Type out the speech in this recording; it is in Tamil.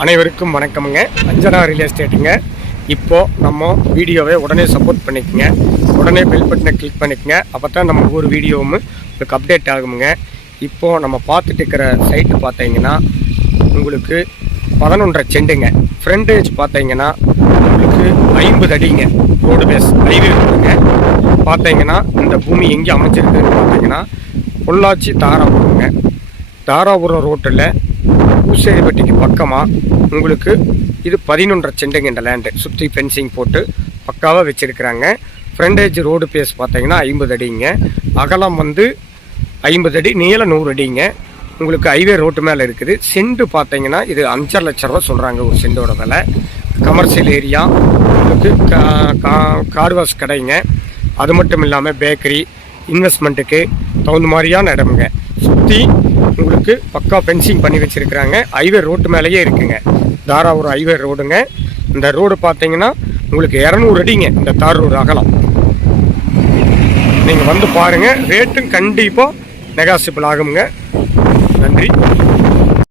அனைவருக்கும் வணக்கமுங்க. அஞ்சனா ரியல் எஸ்டேட்டுங்க. இப்போது நம்ம வீடியோவை உடனே சப்போர்ட் பண்ணிக்கோங்க, உடனே பெல் பட்டனை கிளிக் பண்ணிக்கோங்க. அப்போ தான் நம்ம ஒவ்வொரு வீடியோவும் உங்களுக்கு அப்டேட் ஆகுங்க. இப்போது நம்ம பார்த்துட்டு இருக்கிற சைட்டு பார்த்தீங்கன்னா உங்களுக்கு 11.5 செண்டுங்க. ஃப்ரண்டேஜ் பார்த்தீங்கன்னா உங்களுக்கு 50 அடிங்க. ரோடு பேஸ் ஹைவே இருக்குங்க. பார்த்தீங்கன்னா இந்த பூமி எங்கே அமைச்சிருக்குன்னு பார்த்தீங்கன்னா பொள்ளாச்சி தாராபுரங்க. தாராபுரம் ரோட்டில் பூசேரிப்பட்டிக்கு பக்கமாக உங்களுக்கு இது 11.5 செண்டுங்க. இந்த லேண்டு சுற்றி ஃபென்சிங் போட்டு பக்காவாக வச்சுருக்குறாங்க. ஃப்ரண்டேஜ் ரோடு பேஸ் பார்த்தீங்கன்னா 50 அடிங்க. அகலம் 50 அடி, நீளம் 100 அடிங்க. உங்களுக்கு ஹைவே ரோட்டு மேலே இருக்குது. செண்டு பார்த்தீங்கன்னா இது 5.5 லட்ச ரூபா சொல்கிறாங்க ஒரு செண்டோட விலை. கமர்ஷியல் ஏரியா, உங்களுக்கு கார் வாஷ் கடைங்க. அது மட்டும் இல்லாமல் பேக்கரி, இன்வெஸ்ட்மெண்ட்டுக்கு தகுந்த மாதிரியான இடமுங்க. சுற்றி உங்களுக்கு பக்கா ஃபென்சிங் பண்ணி வச்சுருக்குறாங்க. ஹைவே ரோட்டு மேலேயே இருக்குங்க. தாராபுரம் ஹைவே ரோடுங்க. இந்த ரோடு பார்த்தீங்கன்னா உங்களுக்கு 200 அடிங்க. இந்த தார் ரோடு அகலம். நீங்கள் வந்து பாருங்கள். ரேட்டும் கண்டிப்பாக நெகாசிபிள் ஆகுங்க. நன்றி.